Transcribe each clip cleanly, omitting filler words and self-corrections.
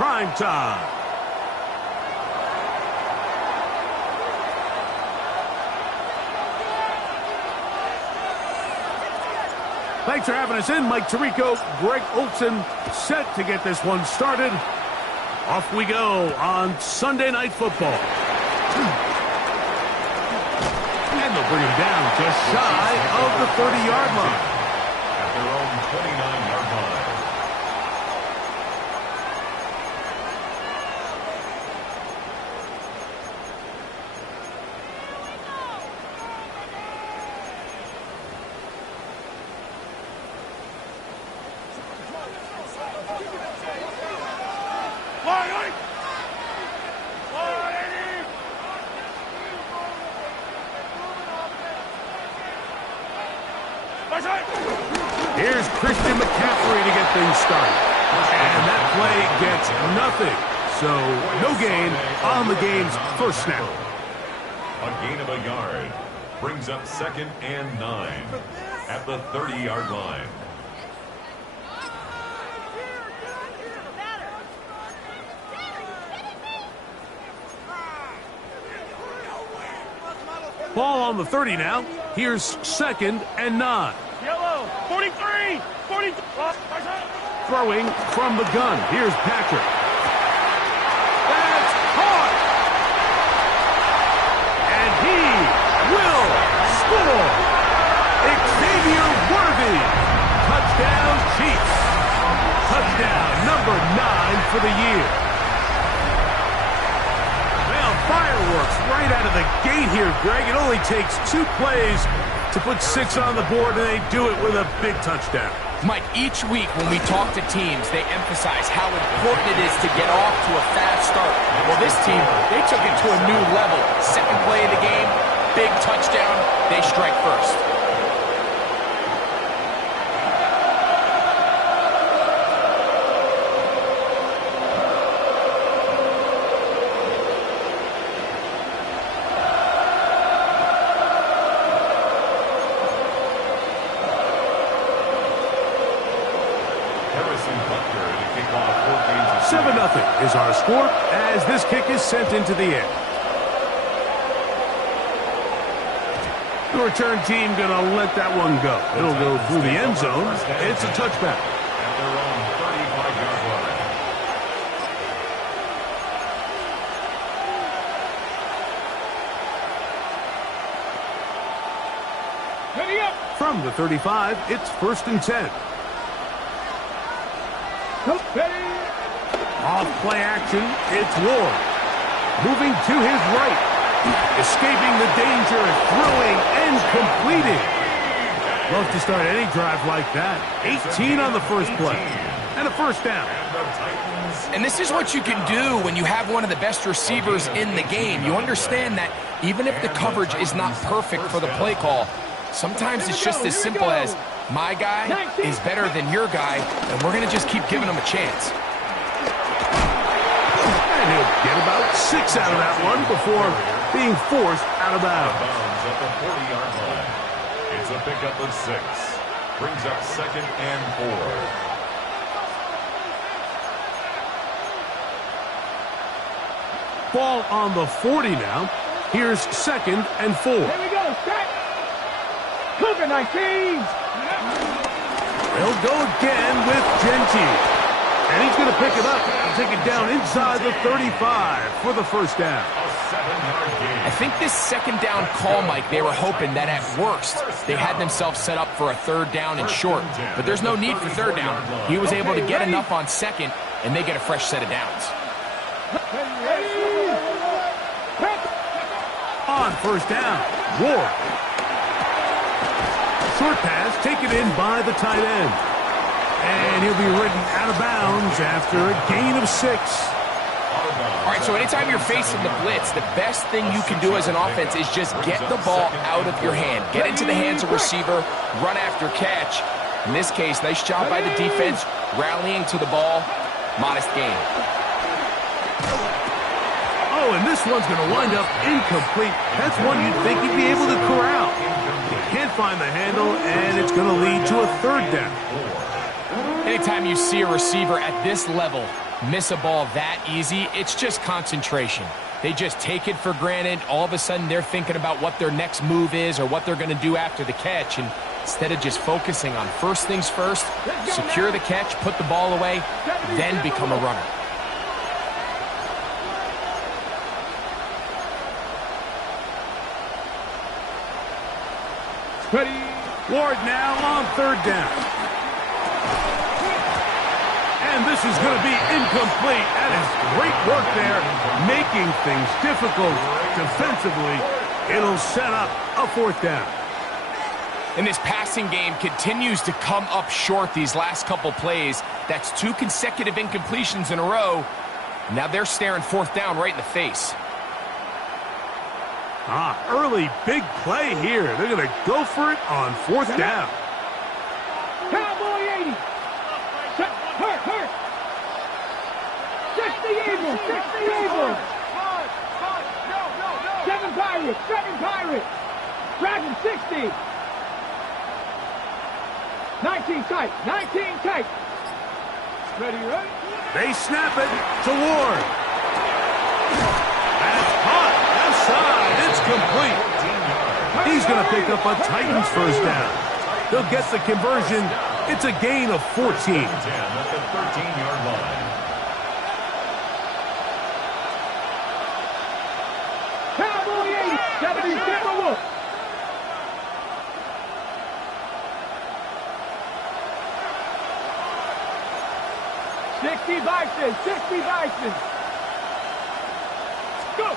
prime time. Thanks for having us in. Mike Tirico, Greg Olson, set to get this one started. Off we go on Sunday Night Football. And they'll bring him down just shy of the 30-yard line. At their own 29-yard line. Here's Christian McCaffrey to get things started. And that play gets nothing. So no gain on the game's first snap. A gain of a yard. Brings up 2nd and 9 at the 30-yard line. Ball on the 30 now. Here's 2nd and 9. Yellow, 43, 43. Throwing from the gun. Here's Patrick. That's caught. And he will score. Xavier Worthy. Touchdown, Chiefs. Touchdown number 9 for the year. Well, fireworks right out of the gate here, Greg. It only takes 2 plays to put 6 on the board, and they do it with a big touchdown. Mike, each week when we talk to teams, they emphasize how important it is to get off to a fast start. Well, this team, they took it to a new level. 2nd play of the game, big touchdown, they strike first. Harrison Butker to kick off 7-0 is our score as this kick is sent into the air. The return team going to let that one go. It'll go through the end zone. It's a touchback. At their own 35-yard line. From the 35, it's 1st and 10. Off play action, it's Ward. Moving to his right. Escaping the danger, throwing and completing. Love to start any drive like that. 18 on the first play. And a first down. And this is what you can do when you have one of the best receivers in the game. You understand that even if the coverage is not perfect for the play call, sometimes it's just as simple as, my guy is better than your guy, and we're going to just keep giving him a chance. And he'll get about 6 out of that one before being forced out of bounds. At the 40-yard line. It's a pickup of 6. Brings up 2nd and 4. Ball on the 40 now. Here's 2nd and 4. Here we go, set. Cougar 19. They'll go again with Gentile. And he's going to pick it up and take it down inside the 35 for the first down. A 7-yard gain. I think this 2nd down call, Mike, they were hoping that at worst they had themselves set up for a 3rd down and short. But there's no need for 3rd down. He was able to get enough on 2nd, and they get a fresh set of downs. On 1st down, Ward. Short pass taken in by the tight end. And he'll be ridden out of bounds after a gain of 6. All right, so anytime you're facing the blitz, the best thing you can do as an offense is just get the ball out of your hand. Get into the hands of receiver, run after catch. In this case, nice job by the defense, rallying to the ball. Modest gain. Oh, and this one's going to wind up incomplete. That's one you'd think he'd be able to corral. He can't find the handle, and it's going to lead to a 3rd down. Anytime you see a receiver at this level, miss a ball that easy, it's just concentration. They just take it for granted. All of a sudden, they're thinking about what their next move is or what they're going to do after the catch. And instead of just focusing on first things first, secure the catch, put the ball away, then become a runner. Ready. Ward now on third down. And this is going to be incomplete. That is great work there, making things difficult defensively. It'll set up a fourth down. And this passing game continues to come up short these last couple plays. That's 2 consecutive incompletions in a row. Now they're staring fourth down right in the face. Early big play here. They're going to go for it on fourth down. Cowboy 80. Hurt. 60 Eagles. 7 Pirates. Dragon 60. 19 tight. Ready? They snap it to Ward. That's caught. Left side. It's complete. He's going to pick up a Titans first down. They'll get the conversion. It's a gain of 14. At the 13-yard line. Cowboy 80. 70 Timberwolf. Sixty Bison. Go.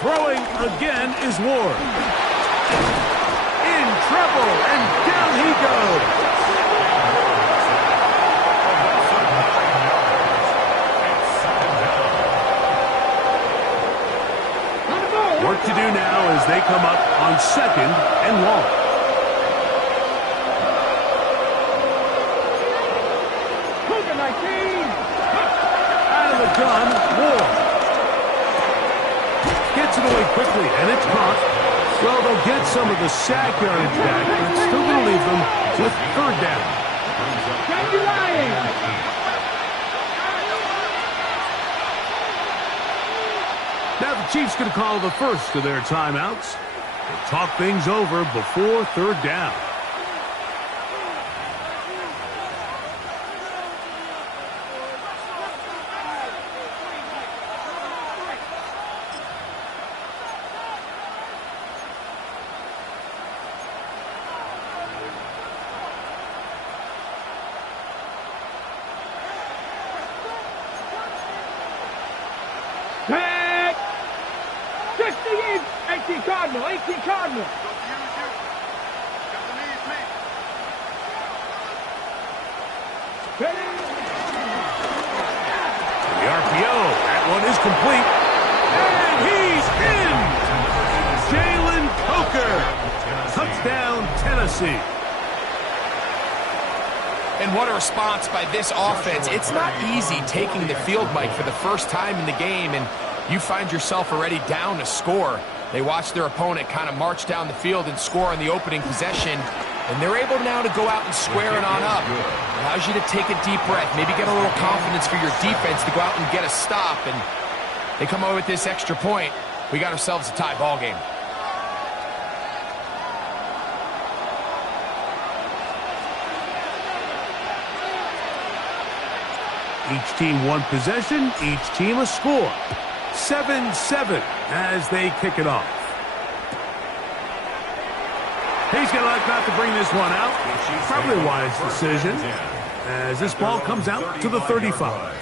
Throwing again is Ward. In trouble, and down he goes. Work to do now as they come up on 2nd and long. Cougar 19. Out of the gun, Ward. Gets it away quickly, and it's caught. Well, they'll get some of the sack yardage back, but it's still going to leave them with third down. Now the Chiefs going to call the first of their timeouts. They'll talk things over before third down. Tag! 18 Cardinal. The RPO, that one is complete. And he's in! Jalen Coker. Touchdown, Tennessee. And what a response by this offense. It's not easy taking the field, Mike, for the first time in the game, and you find yourself already down to score. They watch their opponent kind of march down the field and score on the opening possession, and they're able now to go out and square it on up. Allows you to take a deep breath, maybe get a little confidence for your defense to go out and get a stop, and they come away with this extra point. We got ourselves a tie ball game. Each team one possession, each team a score. 7-7 as they kick it off. He's going to like not to bring this one out. Probably a wise decision as this ball comes out to the 35.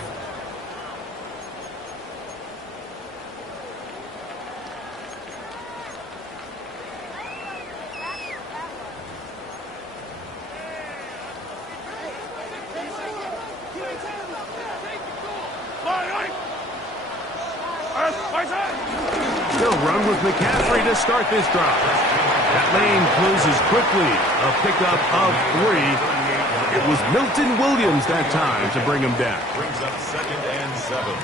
They'll run with McCaffrey to start this drive. That lane closes quickly. A pickup of 3. It was Milton Williams that time to bring him down. Brings up 2nd and 7.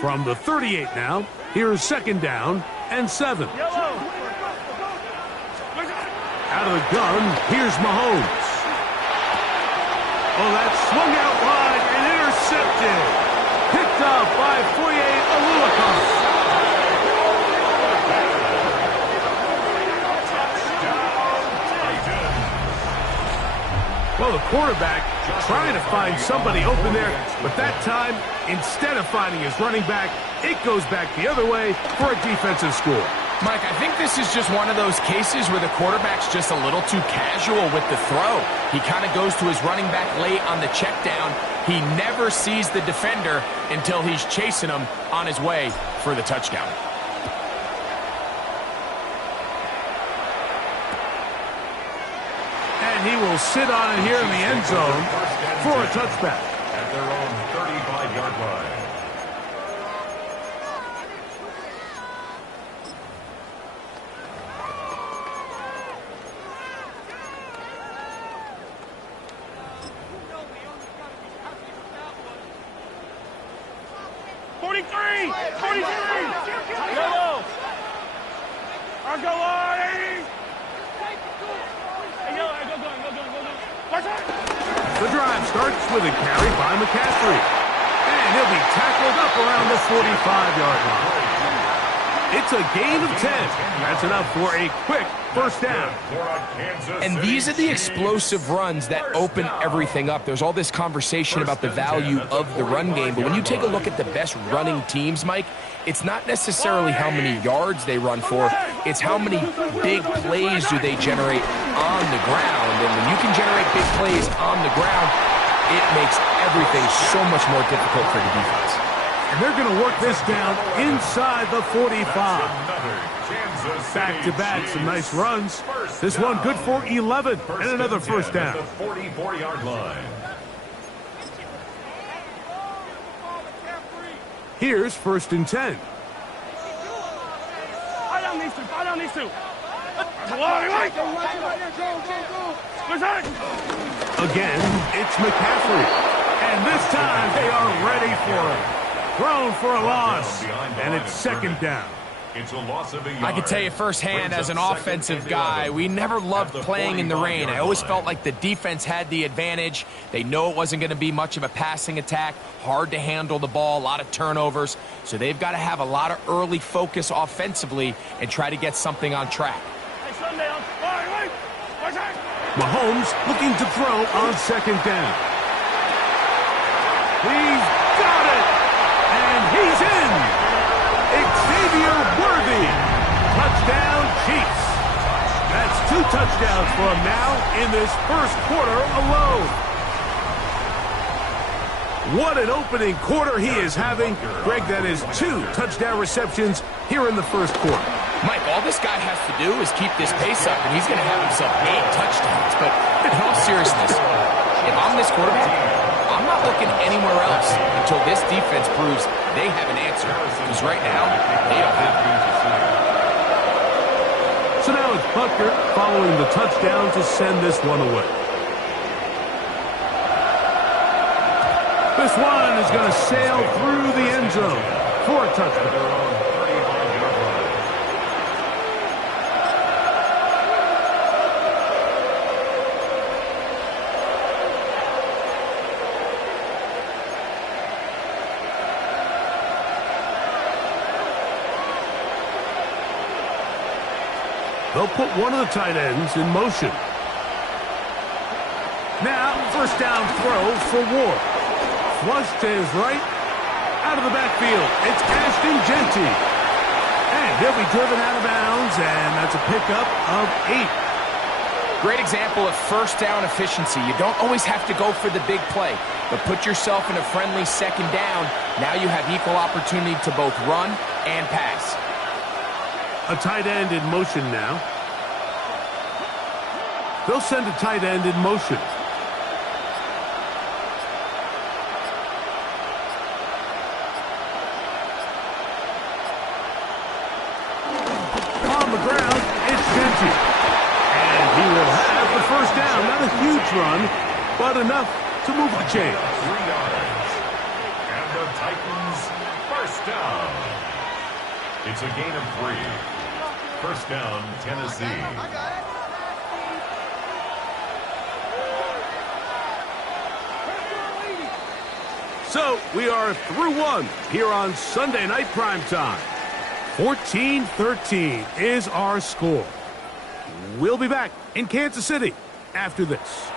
From the 38 now, here's 2nd down and 7. out of the gun, here's Mahomes. Oh, that swung out wide and intercepted. Picked up by Foye Oluokun. Well, the quarterback trying to find somebody open there, but that time, instead of finding his running back, it goes back the other way for a defensive score. Mike, I think this is just one of those cases where the quarterback's just a little too casual with the throw. He kind of goes to his running back late on the check down. He never sees the defender until he's chasing him on his way for the touchdown. And he will sit on it here in the end zone for a touchback. At their own 35-yard line. The drive starts with a carry by McCaffrey. And he'll be tackled up around the 45-yard line. It's a gain of 10. That's enough for a quick first down. And these are the explosive runs that open everything up. There's all this conversation about the value of the run game, but when you take a look at the best running teams, Mike, it's not necessarily how many yards they run for, it's how many big plays do they generate on the ground. And when you can generate big plays on the ground, it makes everything so much more difficult for the defense. And they're going to work this down inside the 45. Back-to-back, some nice runs. This one good for 11 and another first down. The 44-yard line. Here's first and 10. Again, it's McCaffrey. And this time they are ready for it. Thrown for a loss, and it's second down. It's a loss of a yard. I can tell you firsthand as an offensive guy, we never loved playing in the rain. I always felt like the defense had the advantage. They know it wasn't going to be much of a passing attack, hard to handle the ball, a lot of turnovers. So they've got to have a lot of early focus offensively and try to get something on track. Mahomes looking to throw on second down. He's got it! And he's in! Xavier Worthy! Touchdown, Chiefs! That's 2 touchdowns for him now in this first quarter alone. What an opening quarter he is having. Greg, that is 2 touchdown receptions here in the first quarter. Mike, all this guy has to do is keep this pace up, and he's going to have himself 8 touchdowns. But in all seriousness, if I'm this quarterback, I'm not looking anywhere else until this defense proves they have an answer. Because right now, they don't have it. So now it's Butker following the touchdown to send this one away. This one is going to sail through the end zone for a touchdown. They'll put one of the tight ends in motion. Now, first down throw for Ward. Flush to his right. Out of the backfield, it's Ashton Jeanty. And he'll be driven out of bounds, and that's a pickup of 8. Great example of first down efficiency. You don't always have to go for the big play, but put yourself in a friendly second down. Now you have equal opportunity to both run and pass. A tight end in motion now. They'll send a tight end in motion. On the ground, it's Jeanty. And he will have the first down. Not a huge run, but enough to move the chains. 3 yards. And the Titans first down. It's a gain of 3. First down, Tennessee. So we are through one here on Sunday Night Primetime. 14-13 is our score. We'll be back in Kansas City after this.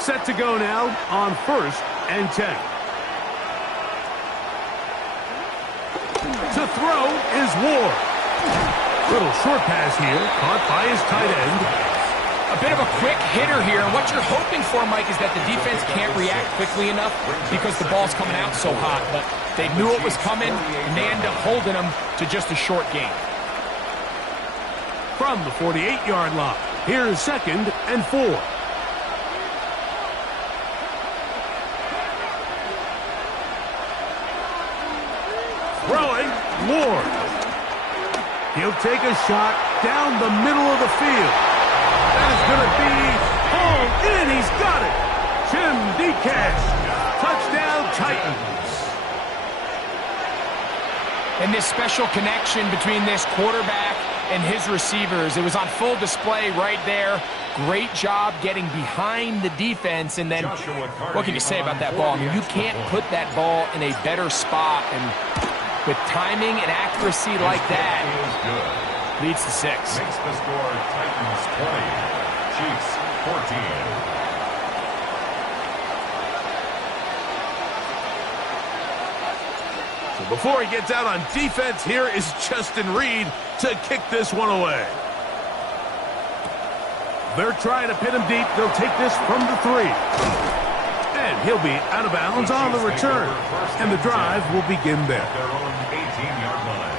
Set to go now on 1st and 10. To throw is Ward. Little short pass here, caught by his tight end. A bit of a quick hitter here. And what you're hoping for, Mike, is that the defense can't react quickly enough because the ball's coming out so hot. But they knew it was coming, and they end up holding them to just a short gain. From the 48-yard line, here's 2nd and 4. Throwing, Ward. He'll take a shot down the middle of the field. That is going to be hauled in. He's got it. Jim DeCash. Touchdown, Titans. And this special connection between this quarterback and his receivers, it was on full display right there. Great job getting behind the defense. And then, what can you say about that ball? I mean, you can't put that ball in a better spot. And with timing and accuracy like that, leads to 6. Makes the score Titans 20, Chiefs 14. So before he gets out on defense, here is Justin Reed to kick this one away. They're trying to pin him deep. They'll take this from the 3. And he'll be out of bounds on the return. And the drive will begin there. Their own 18-yard line.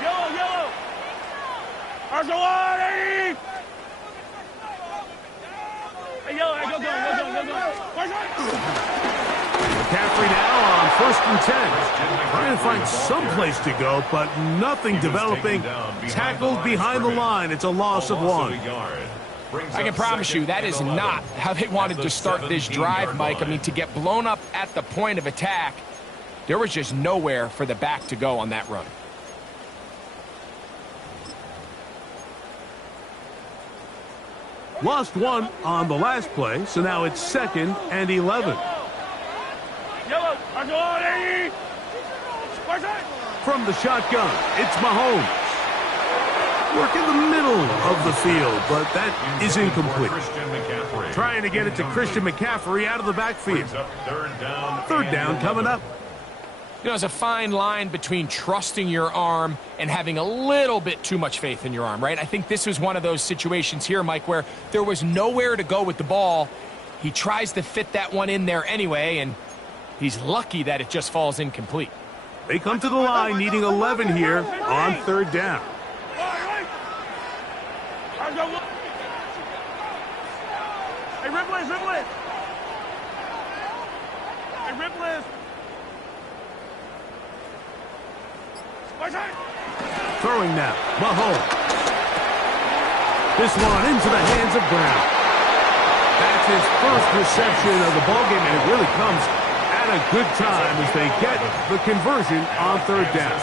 Yellow. Arcelati! Hey, yellow, go. McCaffrey now on 1st and 10. Trying to find some place to go, but nothing developing. Tackled behind the line. It's a loss of 1. I can promise you that is not how they wanted to start this drive, Mike. I mean, to get blown up at the point of attack, there was just nowhere for the back to go on that run. Lost 1 on the last play, so now it's 2nd and 11. Yellow, Arcelati! From the shotgun, it's Mahomes. Work in the middle of the field, but that is incomplete. Trying to get it to Christian McCaffrey out of the backfield. Third down coming up. You know, there's a fine line between trusting your arm and having a little bit too much faith in your arm, right? I think this was one of those situations here, Mike, where there was nowhere to go with the ball. He tries to fit that one in there anyway, and he's lucky that it just falls incomplete. They come to the line needing 11 here on 3rd down. Hey, Ripley! Throwing now, Mahomes. This one into the hands of Brown. That's his first reception of the ballgame, and it really comes at a good time as they get the conversion on 3rd down.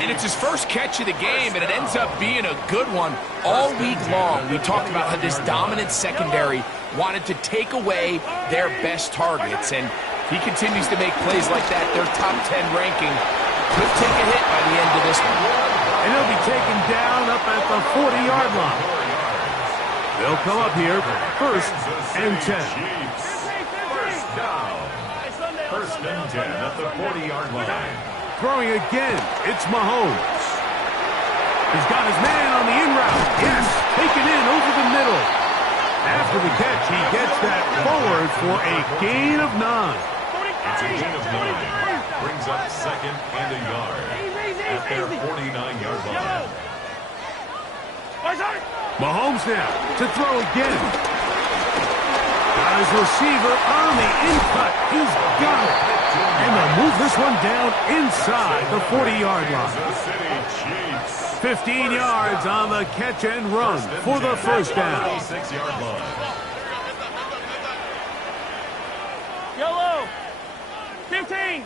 And it's his first catch of the game, and it ends up being a good one. All week long, we talked about how this dominant secondary wanted to take away their best targets, and he continues to make plays like that. Their top 10 ranking could take a hit by the end of this one. And he'll be taken down up at the 40-yard line. They'll come up here, 1st and 10. First and 10 at the 40-yard line. Throwing again, it's Mahomes. He's got his man on the in route. Yes, taken in over the middle. After the catch, he gets that forward for a gain of 9. It's a gain of 9. Brings up 2nd and a yard at their 49-yard line. Mahomes now to throw again. Got his receiver on the in-cut. He's got it. And they'll move this one down inside the 40-yard line. 15 yards on the catch and run for the first down. 6-yard line. Yellow. 15.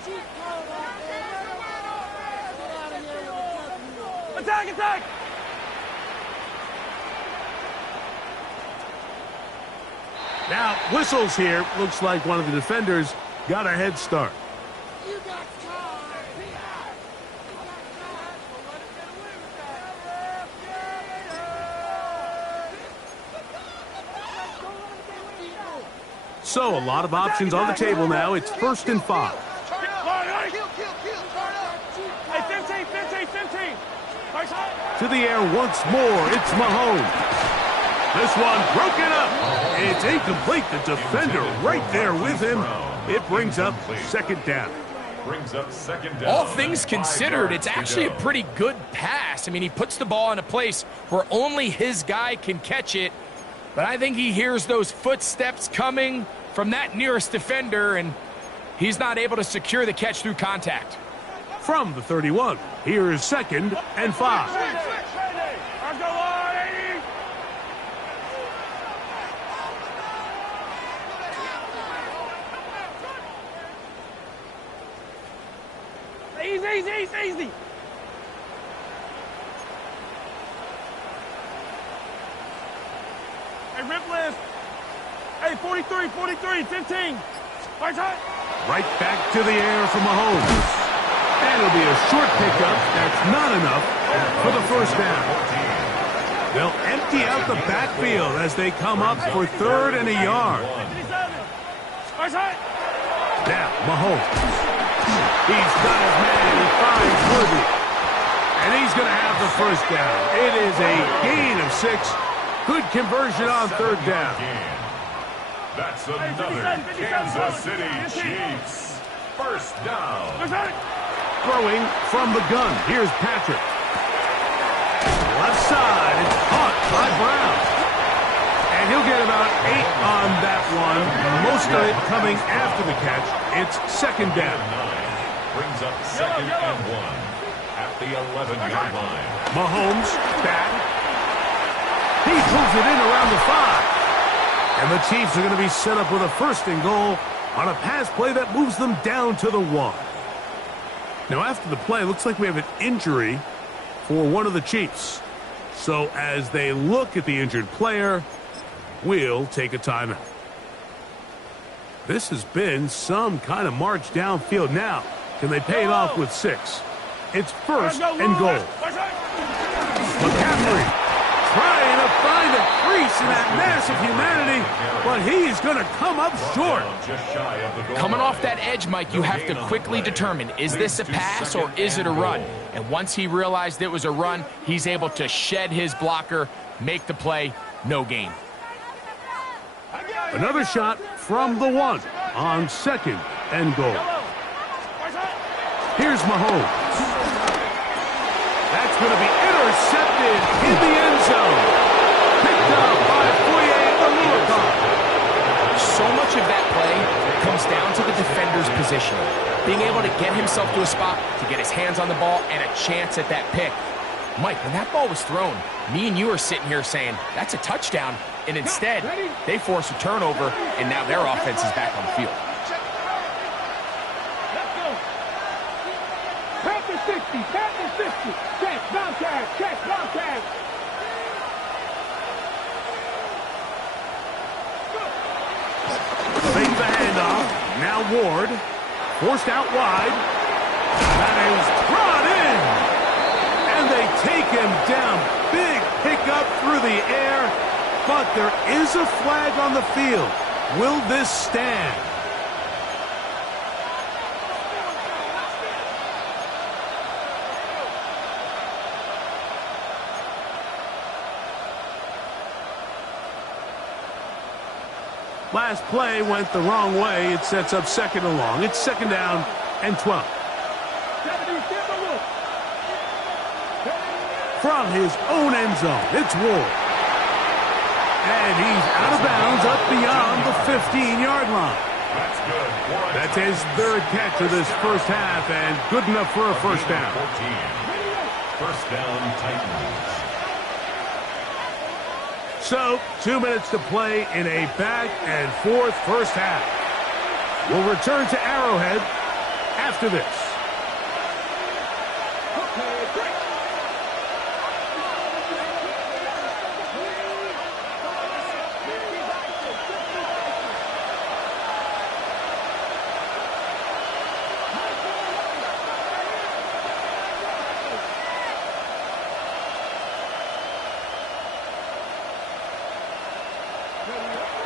Attack, attack. Now, whistles here. Looks like one of the defenders got a head start. So, a lot of options on the table now. It's 1st and 5. Hey, 15. To the air once more. It's Mahomes. This one broken up. It's incomplete. The defender right there with him. It brings up 2nd down. All things considered, it's actually a pretty good pass. I mean, he puts the ball in a place where only his guy can catch it. But I think he hears those footsteps coming from that nearest defender, and he's not able to secure the catch through contact. From the 31, here is 2nd and 5. Easy. Hey, rip list. Hey, 43, 15. Right back to the air from Mahomes. And it'll be a short pickup. That's not enough for the first down. They'll empty out the backfield as they come up for 3rd and a yard. Now, Mahomes. He's got his man. He finds Worthy. And he's going to have the first down. It is a gain of 6. Good conversion on 3rd down. That's another Kansas City Chiefs first down. Throwing from the gun. Here's Patrick. Left side. It's caught by Brown. And he'll get about 8 on that one. Most of it coming after the catch. It's 2nd down. Brings up 2nd and 1 at the 11-yard line. Mahomes back. He pulls it in around the 5. And the Chiefs are going to be set up with a 1st and goal on a pass play that moves them down to the 1. Now, after the play, it looks like we have an injury for one of the Chiefs. So as they look at the injured player, we'll take a timeout. This has been some kind of march downfield. Now, can they pay it off with 6? It's 1st and goal. McCaffrey trying to find a crease in that mass of humanity, but he's going to come up short. Coming off that edge, Mike, you have to quickly determine, is this a pass or is it a run? And once he realized it was a run, he's able to shed his blocker, make the play, no gain. Another shot from the 1 on 2nd and goal. Here's Mahomes. That's going to be intercepted in the end zone. Picked up by Foye. So much of that play comes down to the defender's positioning. Being able to get himself to a spot, to get his hands on the ball, and a chance at that pick. Mike, when that ball was thrown, me and you are sitting here saying, that's a touchdown. And instead, they force a turnover, and now their offense is back on the field. Panther 60, Panther 60. Catch, Bobcat. Fake the handoff. Now Ward. Forced out wide. That is brought in. And they take him down. Big pickup through the air. But there is a flag on the field. Will this stand? Last play went the wrong way. It sets up 2nd and long. It's 2nd down and 12. From his own end zone, it's Ward. And he's out of bounds up beyond the 15-yard line. That's good. That's his third catch of this first half, and good enough for a first down. 14. First down, Titans. So, 2 minutes to play in a back-and-forth first half. We'll return to Arrowhead after this.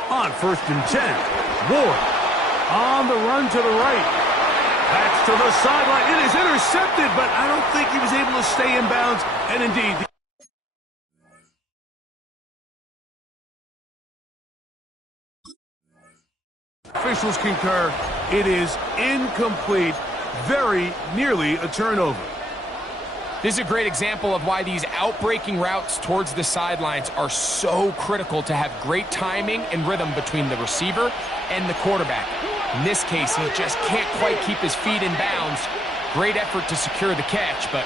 On 1st and 10, Ward on the run to the right. Backs to the sideline. It is intercepted, but I don't think he was able to stay in bounds. And indeed, officials concur. It is incomplete, very nearly a turnover. This is a great example of why these outbreaking routes towards the sidelines are so critical to have great timing and rhythm between the receiver and the quarterback. In this case, he just can't quite keep his feet in bounds. Great effort to secure the catch, but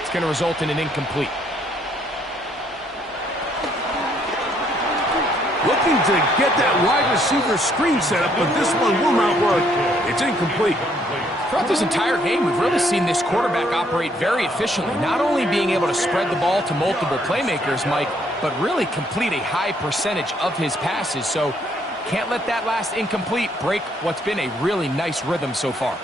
it's going to result in an incomplete. Looking to get that wide receiver screen set up, but this one will not work. It's incomplete. Throughout this entire game, we've really seen this quarterback operate very efficiently, not only being able to spread the ball to multiple playmakers, Mike, but really complete a high percentage of his passes. So can't let that last incomplete break what's been a really nice rhythm so far.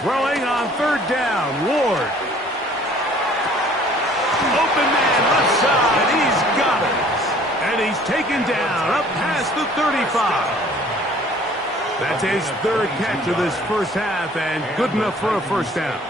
Throwing on 3rd down, Ward. Open man, left side, he's got it. And he's taken down, up past the 35. That's his 3rd catch of this first half, and good enough for a first down.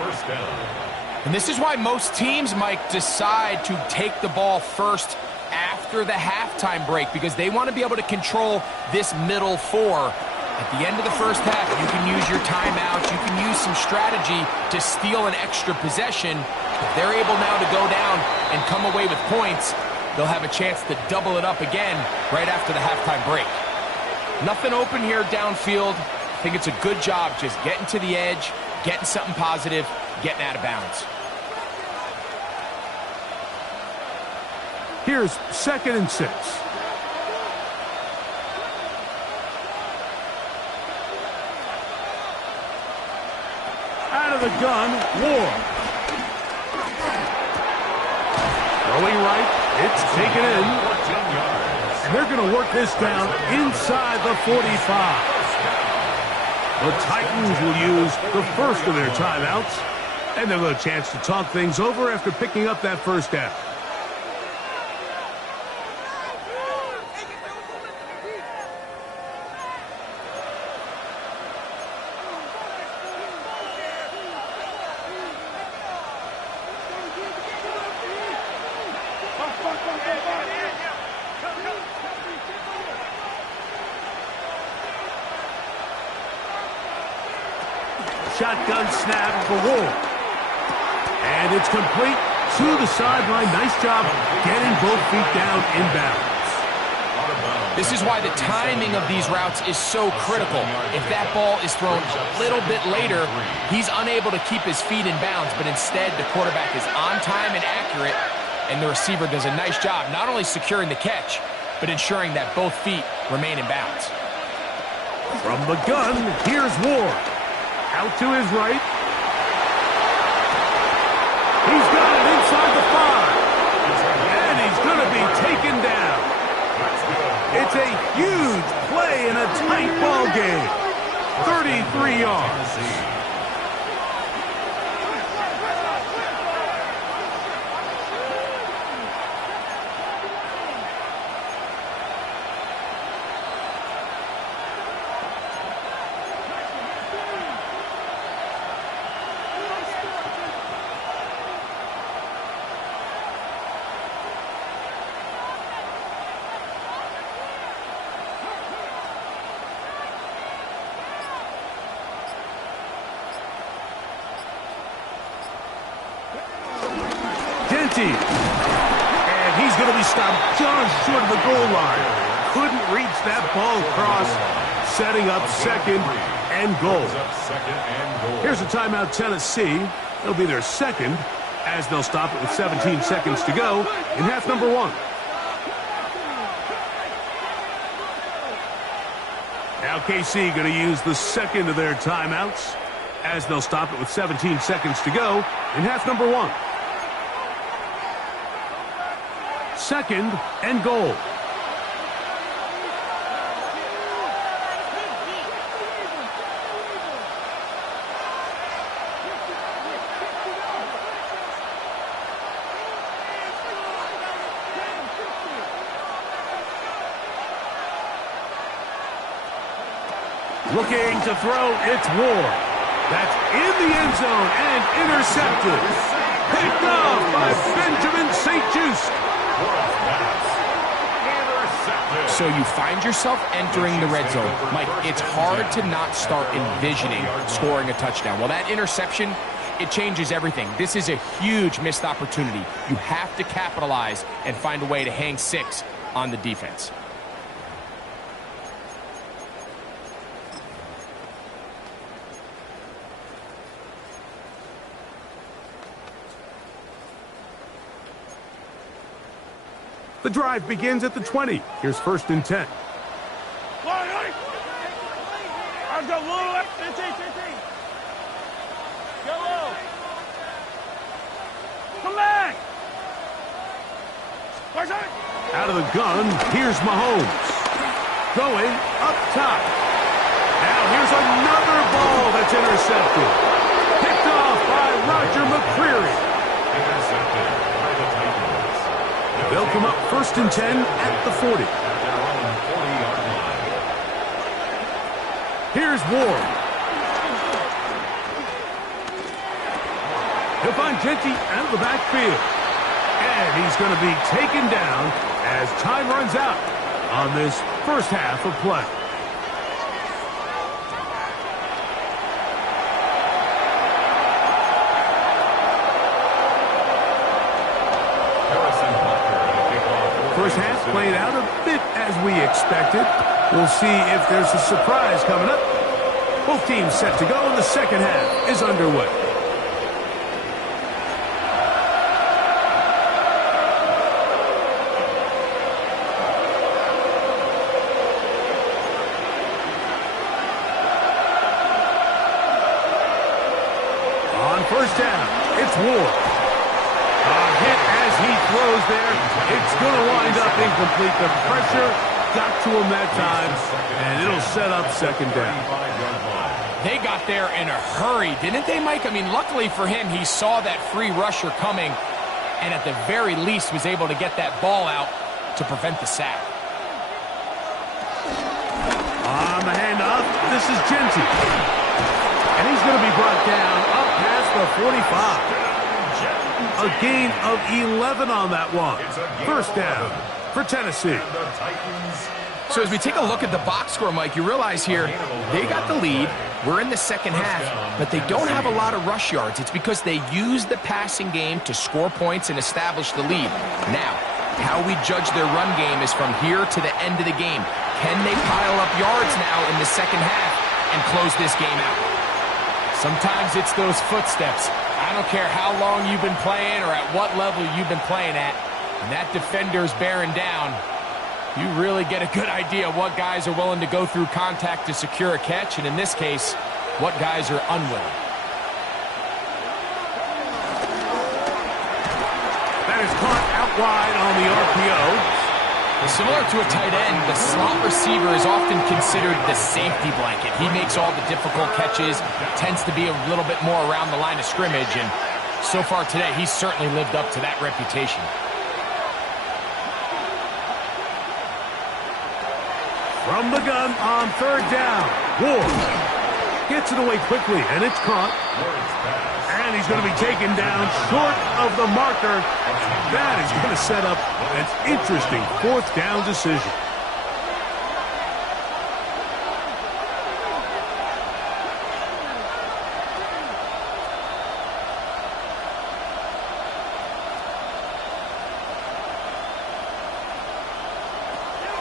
And this is why most teams, Mike, decide to take the ball first after the halftime break, because they want to be able to control this middle 4. At the end of the first half, you can use your timeouts, you can use some strategy to steal an extra possession. If they're able now to go down and come away with points, they'll have a chance to double it up again right after the halftime break. Nothing open here downfield. I think it's a good job just getting to the edge, getting something positive, getting out of bounds. Here's 2nd and 6. Out of the gun, Ward. Throwing right, it's taken in. And they're going to work this down inside the 45. The Titans will use the first of their timeouts, and they'll get a chance to talk things over after picking up that first down. Shotgun snap for Ward. And it's complete to the sideline. Nice job getting both feet down inbounds. This is why the timing of these routes is so critical. If that ball is thrown a little bit later, he's unable to keep his feet in bounds, but instead the quarterback is on time and accurate, and the receiver does a nice job not only securing the catch, but ensuring that both feet remain in bounds. From the gun, here's Ward. Out to his right. He's got it inside the 5. And he's going to be taken down. It's a huge play in a tight ball game. 33 yards. receive. And he's going to be stopped just short of the goal line. Couldn't reach that ball across, setting up second and goal. Here's a timeout, Tennessee. It'll be their second, as they'll stop it with 17 seconds to go in half number 1. Now KC going to use the second of their timeouts, as they'll stop it with 17 seconds to go in half number 1. Second and goal. Looking to throw, it's Ward. That's in the end zone and intercepted. Picked off by Benjamin St-Juste. So you find yourself entering the red zone. Mike, it's hard to not start envisioning scoring a touchdown. Well, that interception, it changes everything. This is a huge missed opportunity. You have to capitalize and find a way to hang 6 on the defense. The drive begins at the 20. Here's 1st and 10. Come back! Out of the gun, here's Mahomes. Going up top. Now here's another ball that's intercepted. Picked off by Roger McCreary. Intercepted by the Titans. They'll come up 1st and 10 at the 40. Here's Ward. He'll find Genty out of the backfield. And he's going to be taken down as time runs out on this first half of play. First half played out a bit as we expected. We'll see if there's a surprise coming up. Both teams set to go, and the second half is underway. On first down, it's Ward. A hit as he throws there. It's going to wind up incomplete. The pressure got to him that time, and it'll set up second down. They got there in a hurry, didn't they, Mike? I mean, luckily for him, he saw that free rusher coming, and at the very least was able to get that ball out to prevent the sack. On the handoff, this is Genty. And he's going to be brought down up past the 45. A gain of 11 on that one. First down for Tennessee. So as we take a look at the box score, Mike, you realize here they got the lead. We're in the second half, but they don't have a lot of rush yards. It's because they use the passing game to score points and establish the lead. Now, how we judge their run game is from here to the end of the game. Can they pile up yards now in the second half and close this game out? Sometimes it's those footsteps. I don't care how long you've been playing or at what level you've been playing at. When that defender's bearing down, you really get a good idea of what guys are willing to go through contact to secure a catch, and in this case, what guys are unwilling. That is caught out wide on the RPO. Similar to a tight end, the slot receiver is often considered the safety blanket. He makes all the difficult catches, tends to be a little bit more around the line of scrimmage, and so far today, he's certainly lived up to that reputation. From the gun on third down, Ward gets it away quickly, and it's caught. And he's going to be taken down short of the marker. That is going to set up an interesting fourth down decision.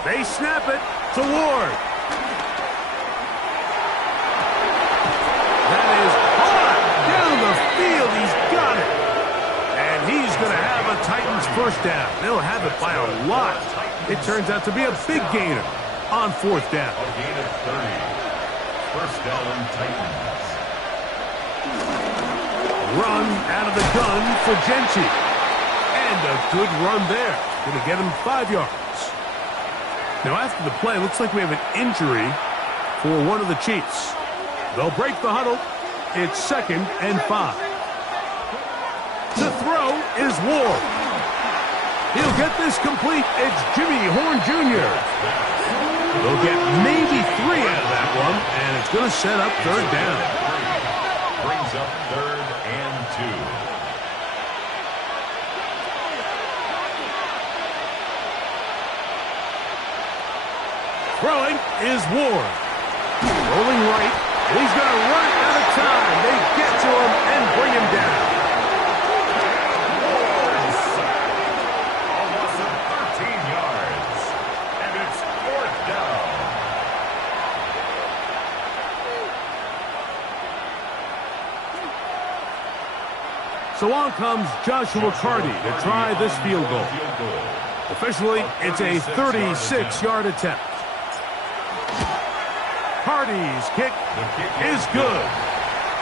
They snap it to Ward. That is hard down the field. He's got it. And he's going to have a Titans first down. They'll have it by a lot. It turns out to be a big gainer on fourth down. A gain of 30. First down, Titans. Run out of the gun for Genchi. And a good run there. Going to get him 5 yards. Now, after the play, it looks like we have an injury for one of the Chiefs. They'll break the huddle. It's 2nd and 5. To throw is Ward. He'll get this complete. It's Jimmy Horn Jr. They'll get maybe 3 out of that one, and it's going to set up third down. Brings up 3rd and 2. Throwing is Ward. Rolling right. He's going to run out of time. They get to him and bring him down. A loss of 13 yards. And it's 4th down. So on comes Joshua Carty to try this field goal. Officially, it's a 36-yard attempt. Carty's kick is good.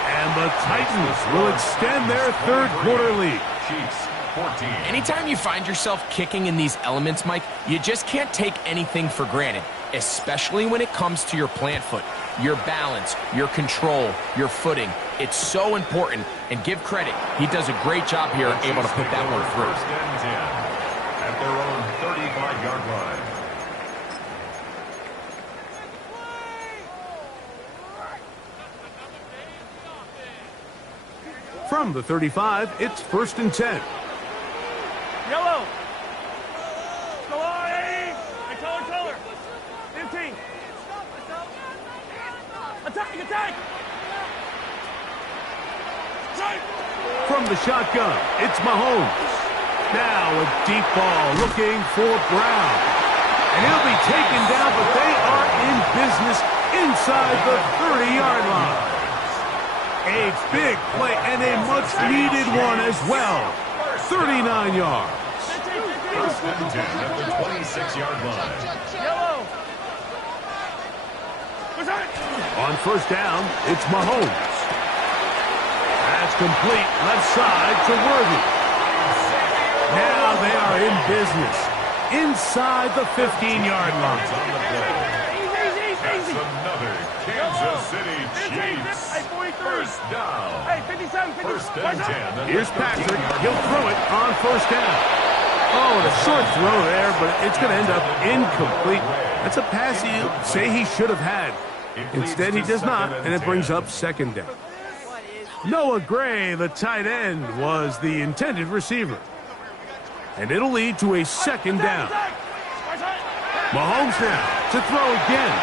And the Titans will extend their third quarter lead. Chiefs 14. Anytime you find yourself kicking in these elements, Mike, you just can't take anything for granted, especially when it comes to your plant foot, your balance, your control, your footing. It's so important, and give credit. He does a great job here, able to put that one through. First and 10 at their own 35-yard line. From the 35, it's 1st and 10. Yellow. Go on, Eddie. Hey, color. 15. Attack. From the shotgun, it's Mahomes. Now a deep ball looking for Brown. And he'll be taken down, but they are in business inside the 30-yard line. A big play and a much-needed one as well. 39 yards. First and 10 at the 26-yard line. Yellow. On first down, it's Mahomes. That's complete left side to Worthy. Now they are in business inside the 15-yard line. On the play. That's another Kansas City Chiefs. First down. Hey, 57, 50. First and 10. Here's Patrick. He'll throw it on first down. Oh, and a short throw there, but it's going to end up incomplete. That's a pass you say he should have had. Instead, he does not, and it brings up 2nd down. Noah Gray, the tight end, was the intended receiver. And it'll lead to a 2nd down. Mahomes now to throw again.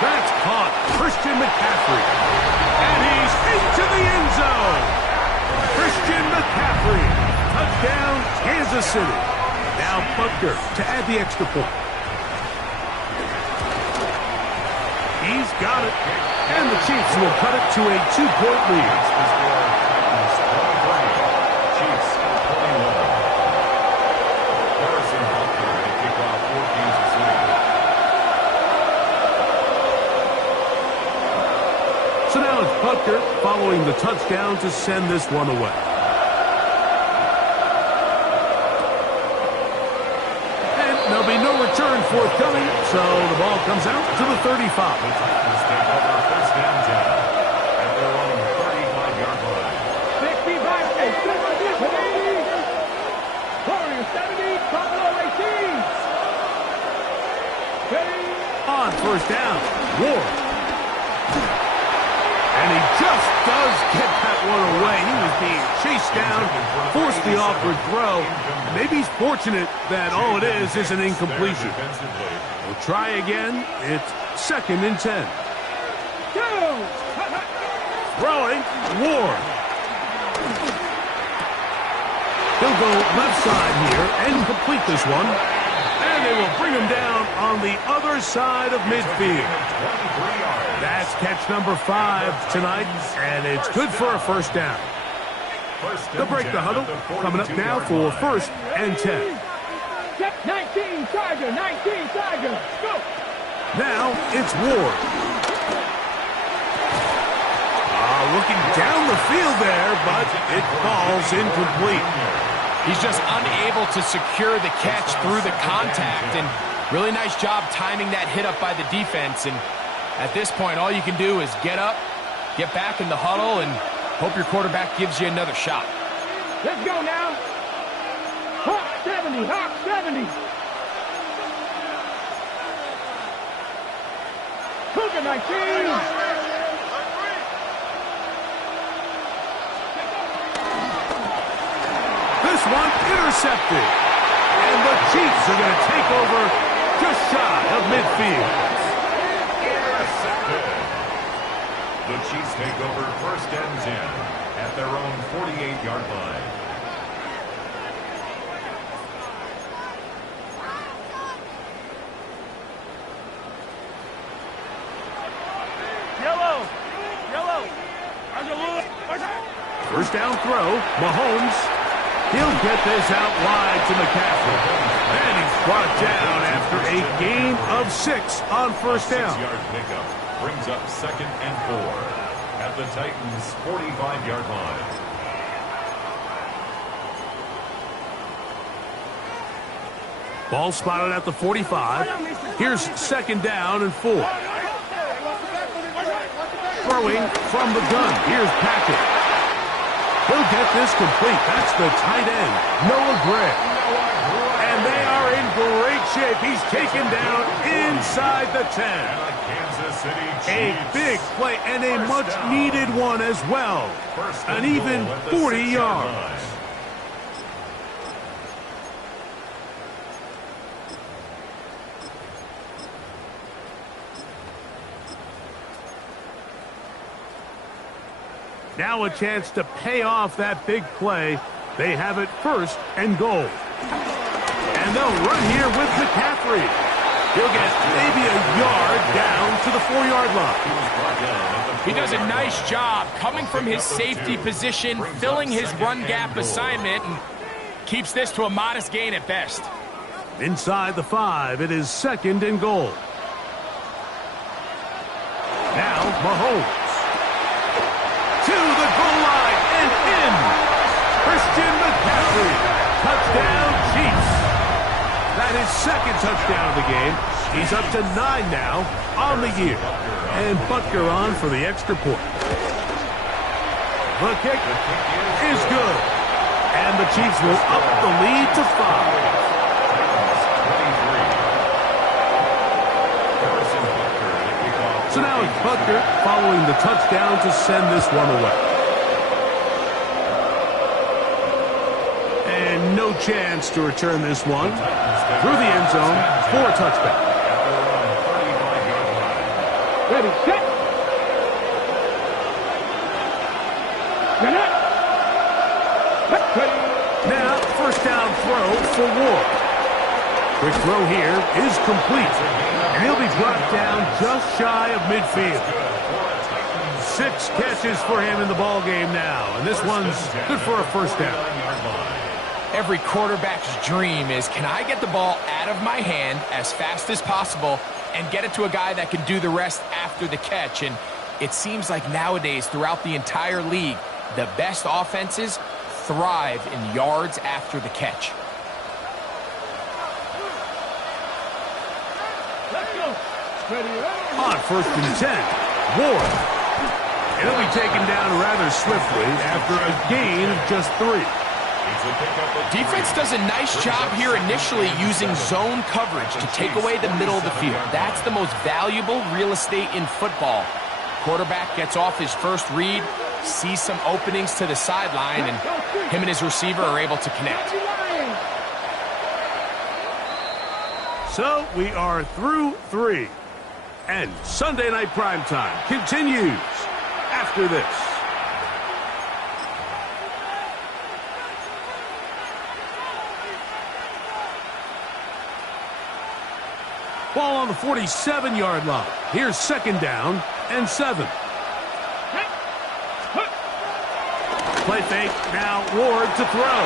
That's caught. Christian McCaffrey. And he's into the end zone. Christian McCaffrey. Touchdown, Kansas City. Now Butker to add the extra point. He's got it. And the Chiefs will cut it to a 2-point lead. Chiefs 21. Harrison Butker to kick off for Kansas City. So now it's Butker following the touchdown to send this one away. And there'll be no return forthcoming, so the ball comes out to the 35. The Titans take over first and 10 at their own 35-yard line. 65, 70, Warriors 70, Buffalo 18. On first down, Ward. And he just does get that one away. He was being chased down, forced the awkward throw. Maybe he's fortunate that all it is an incompletion. We'll try again. It's 2nd and 10. Throwing, Ward. He'll go left side here and complete this one. And they will bring him down on the other side of midfield. That's catch number 5 tonight, and it's good for a first down. They'll break the huddle. Coming up now for 1st and 10. Check 19, Charger, 19, Charger. Go. Now it's Ward. Looking down the field there, but it falls incomplete. He's just unable to secure the catch through the contact, and really nice job timing that hit up by the defense. And at this point, all you can do is get up, get back in the huddle, and hope your quarterback gives you another shot. Let's go now. Hawk 70, Hawk 70. Cougar 19. This one intercepted. And the Chiefs are going to take over just shy of midfield. Intercepted. The Chiefs take over 1st and 10 at their own 48-yard line. Yellow. First down throw, Mahomes. He'll get this out wide to McCaffrey. And he's brought down after a gain of 6 on first down. 6-yard pickup brings up 2nd and 4 at the Titans' 45-yard line. Ball spotted at the 45. Here's 2nd down and 4. Throwing from the gun. Here's Packett. He'll get this complete. That's the tight end, Noah Gray. And they are in great shape. He's taken down inside the 10. A big play and a much-needed one as well. An even 40 yards. Now a chance to pay off that big play. They have it 1st and goal. And they'll run here with McCaffrey. He'll get maybe a yard down to the 4-yard line. He does a nice job coming from his safety position, filling his run gap assignment, and keeps this to a modest gain at best. Inside the 5, it is 2nd and goal. Now Mahomes. To the goal line and in. Christian McCaffrey. Touchdown, Chiefs. That is 2nd touchdown of the game. He's up to 9 now on the year. And Butker on for the extra point. The kick is good. And the Chiefs will up the lead to 5. So now it's Butker following the touchdown to send this one away. And no chance to return this one through the end zone for a touchback. Ready, set. Now, 1st down throw for Ward. Quick throw here is complete. And he'll be brought down just shy of midfield. 6 catches for him in the ball game now. And this one's good for a 1st down. Every quarterback's dream is, can I get the ball out of my hand as fast as possible and get it to a guy that can do the rest after the catch? And it seems like nowadays throughout the entire league, the best offenses thrive in yards after the catch. On 1st and 10, Ward. And he'll be taken down rather swiftly after a gain of just 3. Defense does a nice job here initially using zone coverage to take away the middle of the field. That's the most valuable real estate in football. Quarterback gets off his first read, sees some openings to the sideline, and him and his receiver are able to connect. So we are through 3. And Sunday Night Primetime continues after this. Ball on the 47-yard line. Here's second down and 7. Play fake. Now Ward to throw.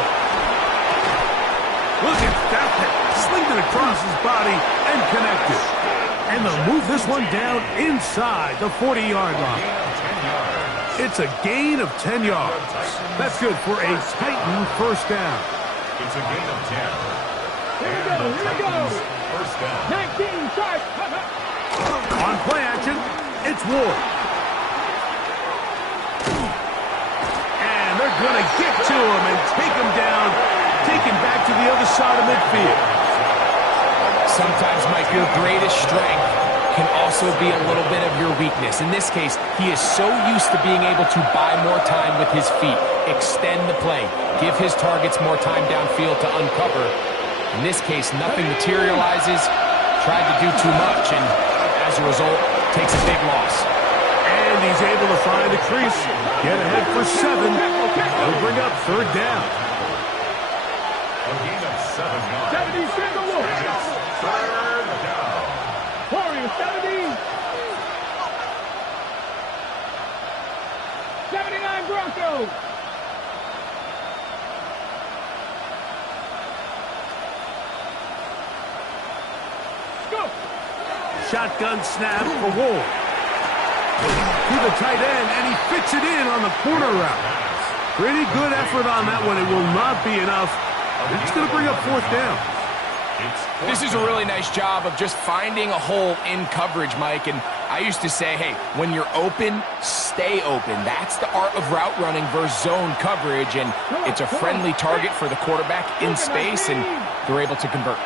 Look at that pass. Slinged it across his body and connected. And they'll move this one down inside the 40-yard line. It's a gain of 10 yards. That's good for a Titan first down. It's a gain of 10. Here we go. First down. 19, start. On play action, it's Ward. And they're going to get to him and take him down, take him back to the other side of midfield. Sometimes, Mike, your greatest strength can also be a little bit of your weakness. In this case, he is so used to being able to buy more time with his feet, extend the play, give his targets more time downfield to uncover. In this case, nothing materializes, tried to do too much, and as a result, takes a big loss. And he's able to find a crease, get ahead for 7. They'll bring up third down. A gain of 7 yards. 70, single wolf. Third down. Warriors, 70. 79 Broncos. Go. Shotgun snap for Ward. To the tight end, and he fits it in on the corner route. Pretty good effort on that one. It will not be enough. It's going to bring up fourth down. This is a really nice job of just finding a hole in coverage, Mike. And I used to say, hey, when you're open, stay open. That's the art of route running versus zone coverage. And it's a friendly target for the quarterback in space, and they're able to convert.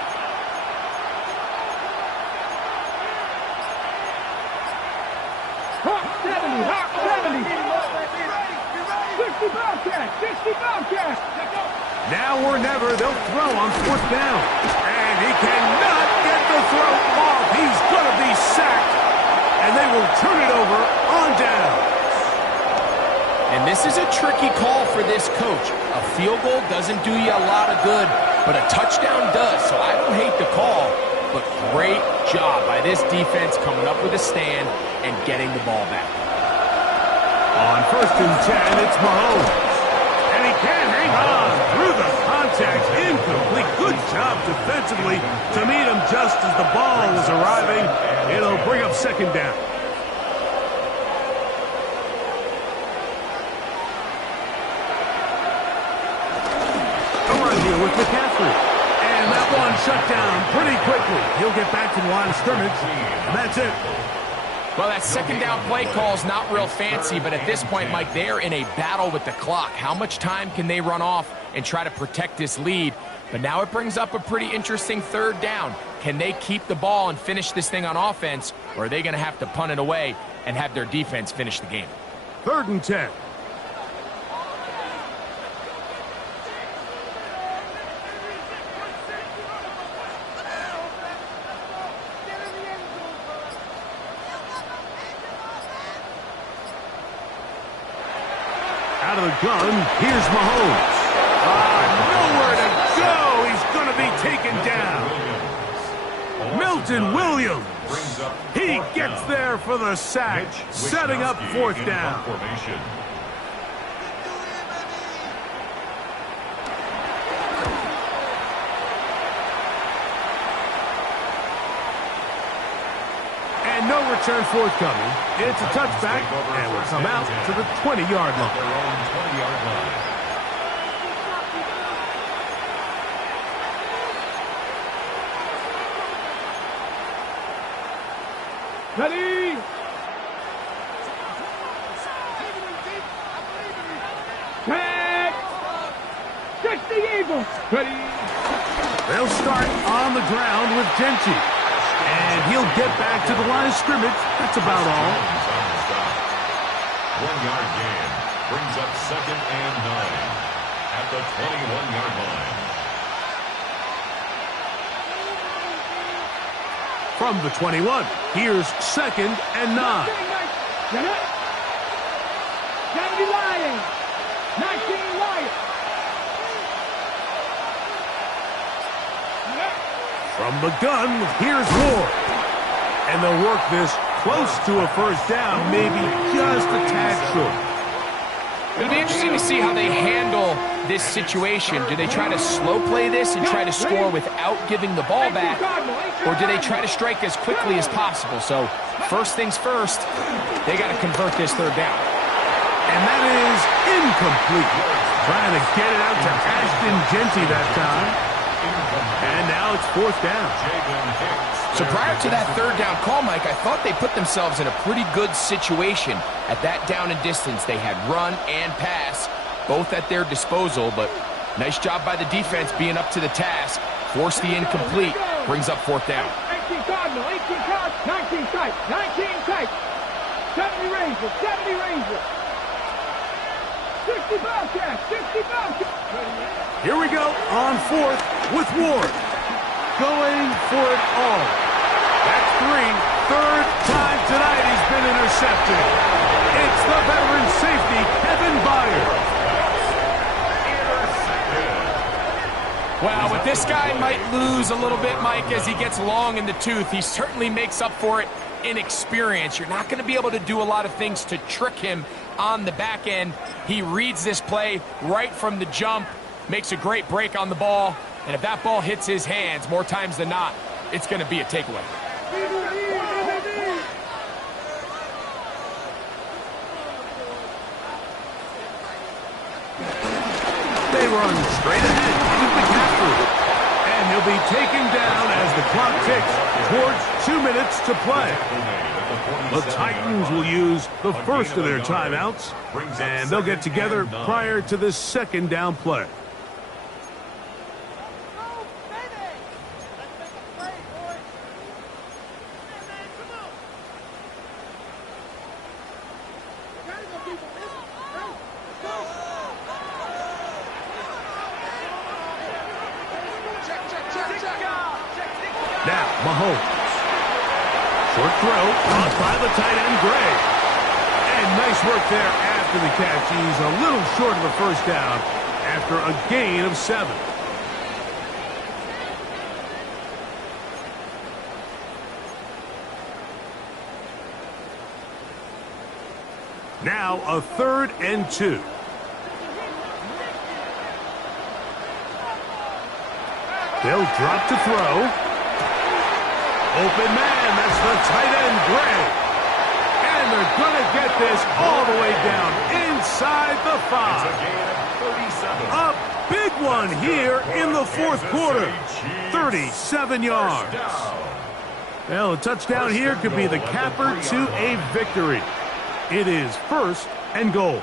Hawk 70. 60 Bobcats. 60 Bobcats. Now or never, they'll throw on fourth down. And he cannot get the throw off. He's going to be sacked. And they will turn it over on down. And this is a tricky call for this coach. A field goal doesn't do you a lot of good, but a touchdown does. So I don't hate the call, but great job by this defense coming up with a stand and getting the ball back. On first and 10, it's Mahomes. And he can't hang on through the contact. Incomplete. Good job defensively to meet him just as the ball was arriving. It'll bring up second down. A run here with McCaffrey. And that one shut down pretty quickly. He'll get back to the line of scrimmage. And that's it. Well, that second down play call is not real fancy, but at this point, Mike, they are in a battle with the clock. How much time can they run off and try to protect this lead? But now it brings up a pretty interesting third down. Can they keep the ball and finish this thing on offense, or are they going to have to punt it away and have their defense finish the game? Third and 10. Out of the gun, here's Mahomes. Nowhere to go. He's going to be taken down. Milton Williams. He gets there for the sack, setting up fourth down. And no return forthcoming. It's a touchback, and will come out to the 20-yard line. Ready? Set. 60 Eagles. Ready? They'll start on the ground with Genchi. And he'll get back to the line of scrimmage. That's about all. 1-yard gain brings up second and 9 at the 21-yard line. From the 21, here's second and 9. 70 Lions. 19 Lions. From the gun, here's Ward. And they'll work this close to a first down, maybe just a tad short. It'll be interesting to see how they handle this situation. Do they try to slow play this and try to score without giving the ball back, or do they try to strike as quickly as possible? So first things first, they got to convert this third down. And that is incomplete. Trying to get it out to Ashton Jeanty that time. And now it's fourth down. So prior to that third down call, Mike, I thought they put themselves in a pretty good situation at that down and distance. They had run and pass, both at their disposal, but nice job by the defense being up to the task. Force the incomplete, brings up fourth down. 18 Cardinal, 18 Card, 19 tight, 19 tight. 70 Ranger, 70 Ranger. 60 Bobcats, 60 Bobcats. Here we go on fourth with Ward. Going for it all. That's three. Third time tonight he's been intercepted. It's the veteran safety, Kevin Byard. Wow, but this guy might lose a little bit, Mike, as he gets long in the tooth. He certainly makes up for it in experience. You're not going to be able to do a lot of things to trick him on the back end. He reads this play right from the jump, makes a great break on the ball, and if that ball hits his hands more times than not, it's going to be a takeaway. They run straight ahead with McCaffrey. And he'll be taken down as the clock ticks towards 2 minutes to play. The Titans will use the first of their timeouts, and they'll get together prior to the second down play. Now, Mahomes. Short throw, caught by the tight end, Gray. And nice work there after the catch. He's a little short of the first down after a gain of 7. Now a 3rd and 2. They'll drop to throw. Open man, that's the tight end, Gray. And they're going to get this all the way down inside the 5. A big one here in the fourth quarter. 37 yards. Well, a touchdown here could be the capper to a victory. It is 1st and goal.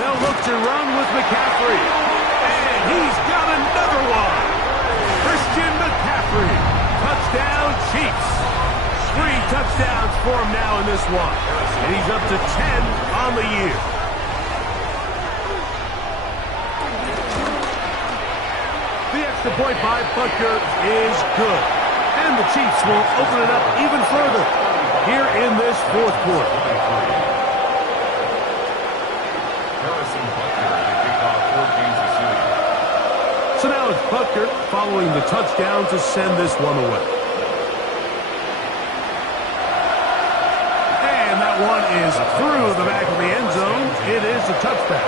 They'll look to run with McCaffrey. And he's got another one. Christian McCaffrey. Touchdown, Chiefs. 3 touchdowns for him now in this one. And he's up to 10 on the year. The extra point by Butker is good. And the Chiefs will open it up even further here in this fourth quarter. So now it's Butker following the touchdown to send this one away. And that one is through the back of the end zone. It is a touchback.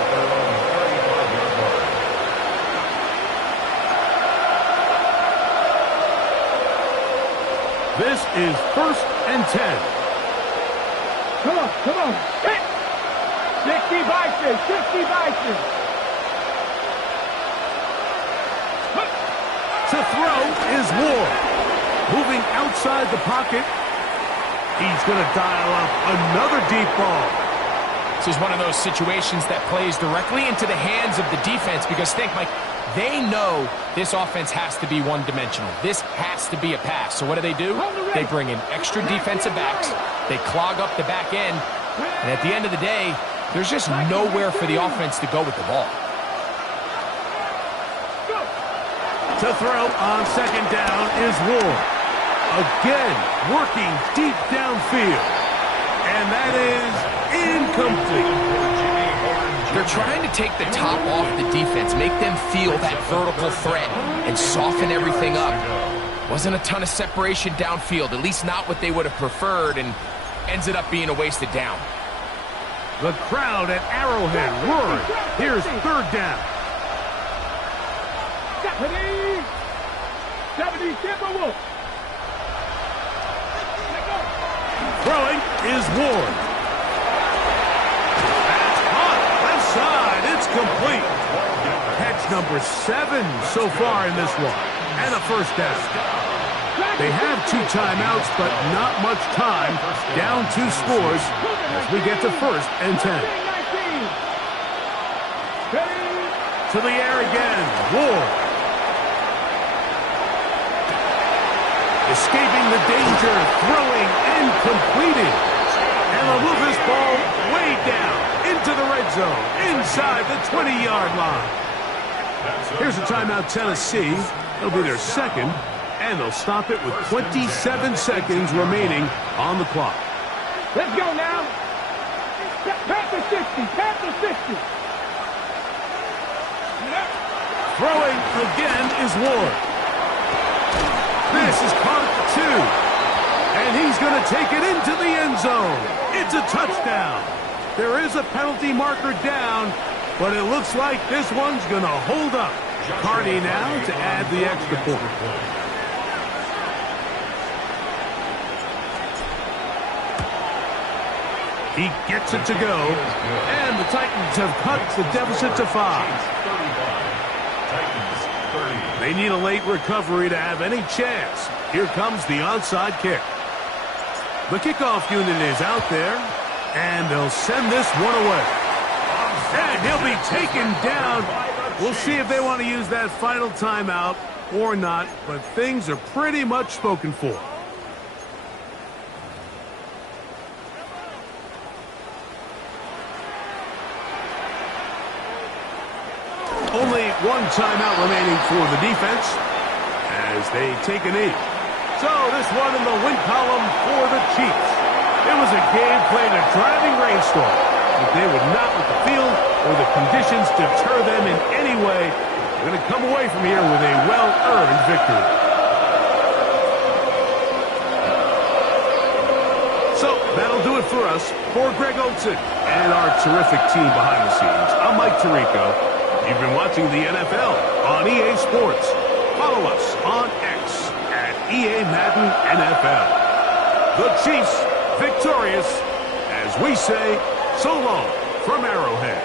This is 1st and 10. Come on, come on. 60 Bison, 60 Bison. To throw is Ward. Moving outside the pocket. He's going to dial up another deep ball. This is one of those situations that plays directly into the hands of the defense because think, Mike, they know this offense has to be one-dimensional. This has to be a pass. So what do? They bring in extra defensive backs. They clog up the back end. And at the end of the day, there's just nowhere for the offense to go with the ball. To To throw on second down is Ward. Again, working deep downfield. And that is incomplete. They're trying to take the top off the defense, make them feel that vertical threat, and soften everything up. Wasn't a ton of separation downfield, at least not what they would have preferred, and ends it up being a wasted down. The crowd at Arrowhead roaring. Here's third down. 70, Wolf. Throwing is Ward. That's caught. Left side. It's complete. Catch number 7 so far in this one. And a first down. They have 2 timeouts, but not much time. Down 2 scores as we get to first and 10. To the air again. Ward. Escaping the danger, throwing and completing. And they'll move this ball way down into the red zone, inside the 20-yard line. Here's a timeout, Tennessee. It'll be their second, and they'll stop it with 27 seconds remaining on the clock. Let's go now. Panther 60, Panther 60. Throwing again is Ward. This is caught at the 2. And he's going to take it into the end zone. It's a touchdown. There is a penalty marker down, but it looks like this one's going to hold up. Carney now to add the extra point. He gets it to go, and the Titans have cut the deficit to 5. They need a late recovery to have any chance. Here comes the onside kick. The kickoff unit is out there, and they'll send this one away. And he'll be taken down. We'll see if they want to use that final timeout or not, but things are pretty much spoken for. Only 1 timeout remaining for the defense as they take a knee. So this one in the win column for the Chiefs. It was a game playing a driving rainstorm, but they would not let the field or the conditions deter them in any way. They're going to come away from here with a well-earned victory. So that'll do it for us. For Greg Olsen and our terrific team behind the scenes, I'm Mike Tirico. You've been watching the NFL on EA Sports. Follow us on X at EA Madden NFL. The Chiefs victorious as we say so long from Arrowhead.